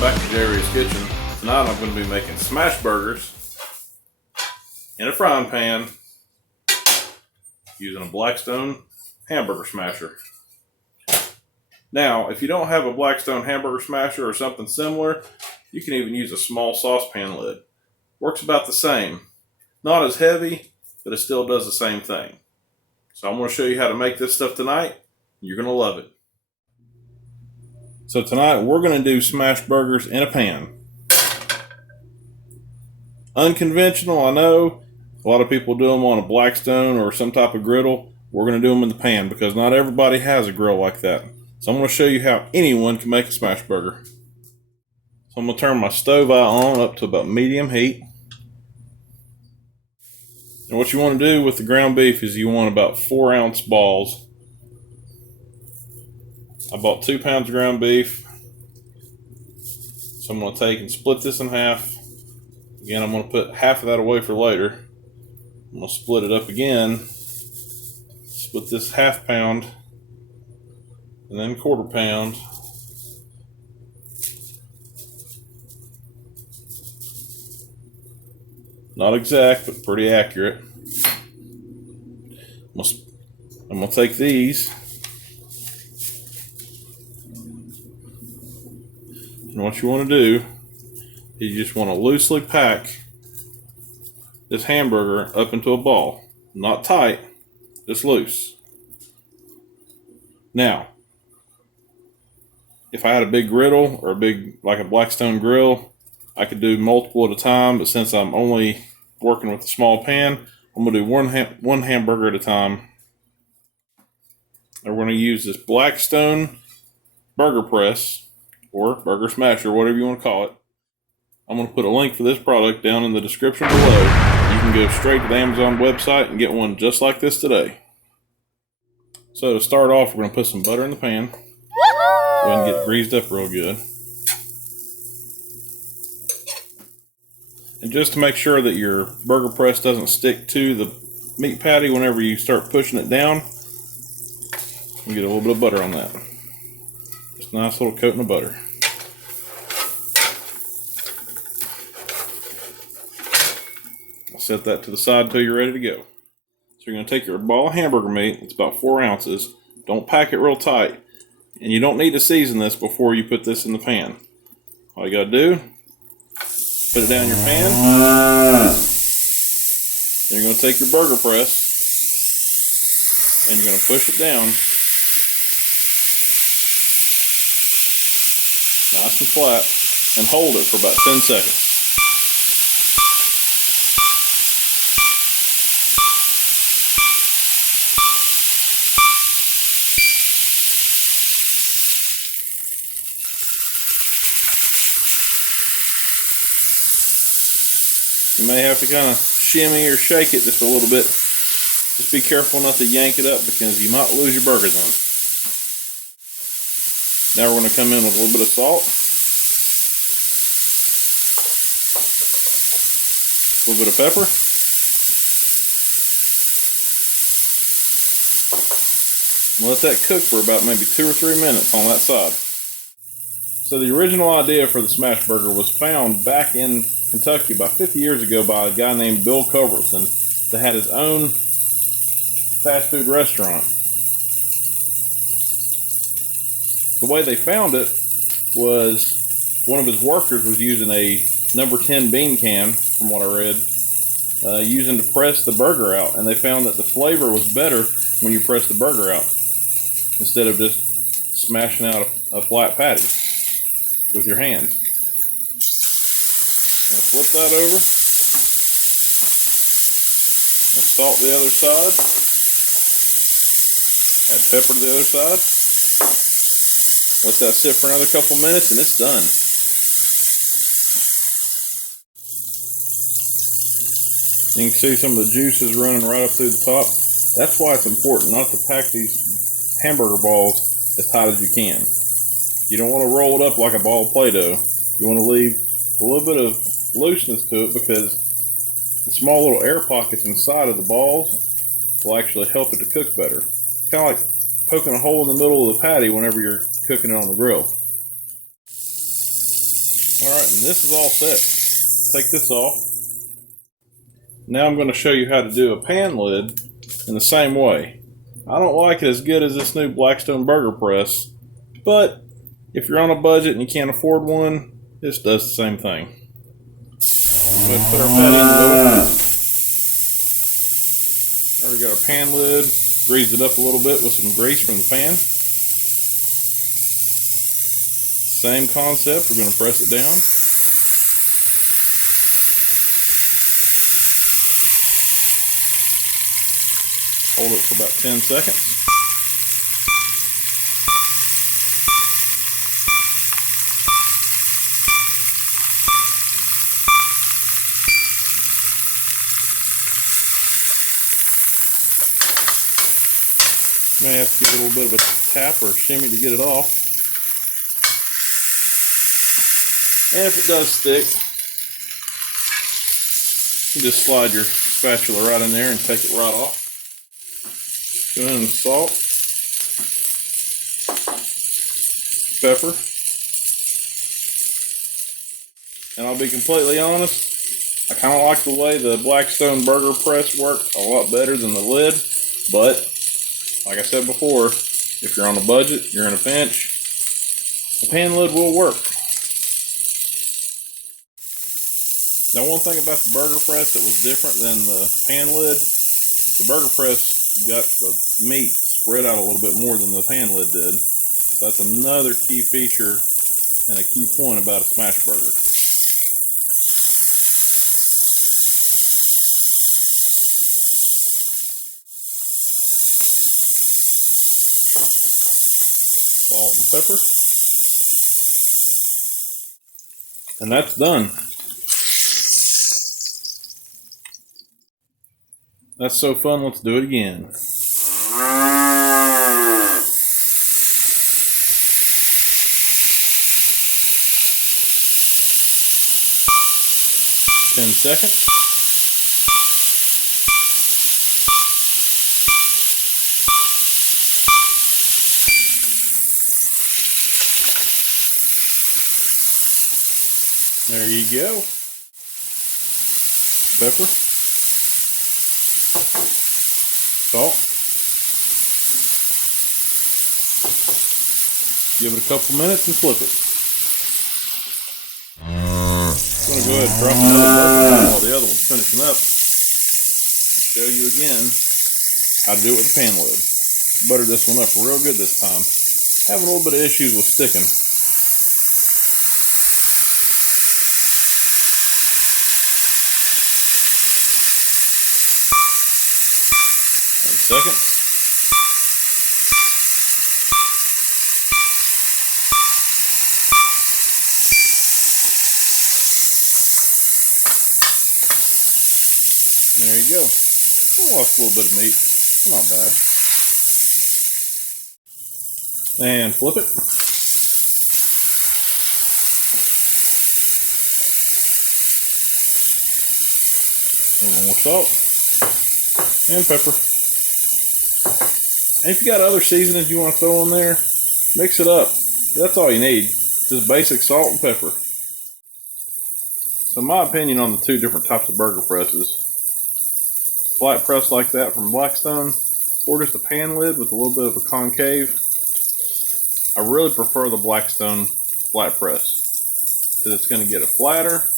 Welcome back to J-Ray's Kitchen. Tonight I'm going to be making Smashburgers in a frying pan using a Blackstone hamburger smasher. Now, if you don't have a Blackstone hamburger smasher or something similar, you can even use a small saucepan lid. Works about the same. Not as heavy, but it still does the same thing. So I'm going to show you how to make this stuff tonight. You're going to love it. So tonight we're going to do Smashburgers in a pan. Unconventional, I know. A lot of people do them on a Blackstone or some type of griddle. We're going to do them in the pan because not everybody has a grill like that. So I'm going to show you how anyone can make a Smashburger. So I'm going to turn my stove on up to about medium heat. And what you want to do with the ground beef is you want about 4-ounce balls. I bought 2 pounds of ground beef. So I'm going to take and split this in half. Again, I'm going to put half of that away for later. I'm going to split it up again. Split this 1/2 pound. And then 1/4 pound. Not exact, but pretty accurate. I'm going to take these. And what you want to do is you just want to loosely pack this hamburger up into a ball. Not tight, just loose. Now, if I had a big griddle or like a Blackstone grill, I could do multiple at a time, but since I'm only working with a small pan, I'm going to do one hamburger at a time. And we're going to use this Blackstone burger press or burger smasher, whatever you want to call it. I'm going to put a link for this product down in the description below. You can go straight to the Amazon website and get one just like this today. So to start off, we're going to put some butter in the pan. Go ahead and get it greased up real good. And just to make sure that your burger press doesn't stick to the meat patty whenever you start pushing it down, you get a little bit of butter on that. Just a nice little coating of butter. I'll set that to the side until you're ready to go. So you're going to take your ball of hamburger meat, it's about 4 ounces. Don't pack it real tight. And you don't need to season this before you put this in the pan. All you got to do, put it down in your pan. Then you're going to take your burger press and you're going to push it down nice and flat and hold it for about 10 seconds. You may have to kind of shimmy or shake it just a little bit. Just be careful not to yank it up because you might lose your burger then. Now we're going to come in with a little bit of salt. A little bit of pepper. And let that cook for about maybe 2 or 3 minutes on that side. So the original idea for the Smashburger was found back in Kentucky about 50 years ago by a guy named Bill Culbertson that had his own fast food restaurant. The way they found it was one of his workers was using a number 10 bean can, from what I read, using to press the burger out, and they found that the flavor was better when you press the burger out instead of just smashing out a flat patty with your hands. Now flip that over. Now salt the other side. Add pepper to the other side. Let that sit for another couple minutes and it's done. You can see some of the juices running right up through the top. That's why it's important not to pack these hamburger balls as tight as you can. You don't want to roll it up like a ball of Play-Doh. You want to leave a little bit of looseness to it because the small little air pockets inside of the balls will actually help it to cook better. Kind of like poking a hole in the middle of the patty whenever you're cooking it on the grill. Alright, and this is all set. Take this off. Now I'm going to show you how to do a pan lid in the same way. I don't like it as good as this new Blackstone burger press, but if you're on a budget and you can't afford one, this does the same thing. Go ahead and put our patty in the middle. Already got our pan lid, greased it up a little bit with some grease from the pan. Same concept, we're going to press it down. Hold it for about 10 seconds. May have to give it a little bit of a tap or a shimmy to get it off. And if it does stick, you just slide your spatula right in there and take it right off. Go ahead and salt, pepper, and I'll be completely honest, I kind of like the way the Blackstone burger press worked a lot better than the lid, but like I said before, if you're on a budget, you're in a pinch, the pan lid will work. Now, one thing about the burger press that was different than the pan lid, the burger press got the meat spread out a little bit more than the pan lid did. So that's another key feature and a key point about a smash burger. Salt and pepper. And that's done. That's so fun, let's do it again. Ten seconds. There you go. Pepper. Salt. Give it a couple minutes and flip it. I'm going to go ahead and drop another burger while the other one's finishing up. And show you again how to do it with a pan lid. Buttered this one up real good this time. Having a little bit of issues with sticking. 10 seconds. There you go. I lost a little bit of meat. Not bad. And flip it. A little more salt and pepper. And if you got other seasonings you want to throw in there, mix it up. That's all you need. Just basic salt and pepper. So my opinion on the two different types of burger presses, flat press like that from Blackstone, or just a pan lid with a little bit of a concave, I really prefer the Blackstone flat press because it's going to get it flatter.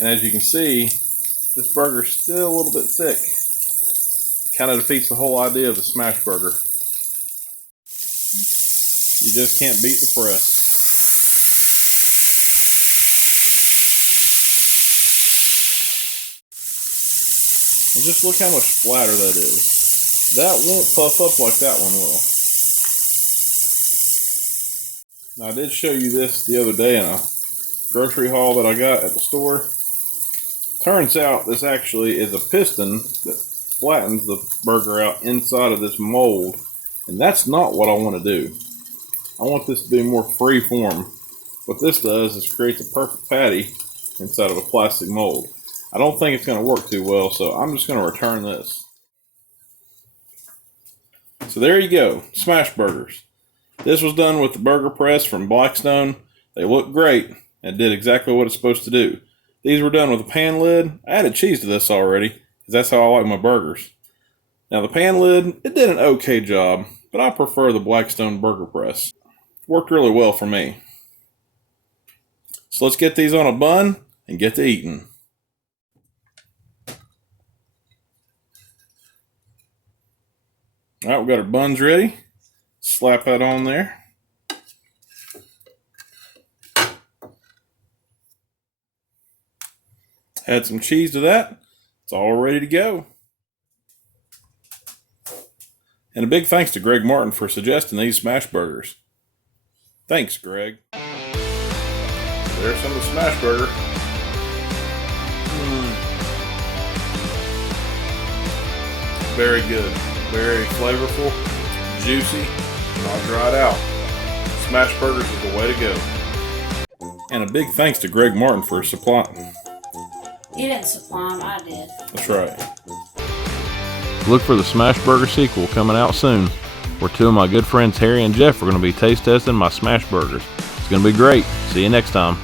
And as you can see, this burger's still a little bit thick. Kind of defeats the whole idea of the smash burger. You just can't beat the press. And just look how much flatter that is. That won't puff up like that one will. Now, I did show you this the other day in a grocery haul that I got at the store. Turns out this actually is a piston that flattens the burger out inside of this mold, and that's not what I want to do. I want this to be more free form. What this does is creates a perfect patty inside of a plastic mold. I don't think it's going to work too well, so I'm just going to return this. So there you go, Smashburgers. This was done with the burger press from Blackstone. They look great, and it did exactly what it's supposed to do. These were done with a pan lid. I added cheese to this already, because that's how I like my burgers. Now the pan lid, it did an okay job, but I prefer the Blackstone burger press. It worked really well for me. So let's get these on a bun and get to eating. Alright, we've got our buns ready. Slap that on there. Add some cheese to that. It's all ready to go. And a big thanks to Greg Martin for suggesting these Smashburgers. Thanks, Greg. There's some of the Smashburger. Very good. Very flavorful, juicy, not dried out. Smashburgers is the way to go. And a big thanks to Greg Martin for supplying. You didn't supply them, I did. That's right. Look for the Smashburger sequel coming out soon, where two of my good friends Harry and Jeff are going to be taste testing my Smashburgers. It's going to be great. See you next time.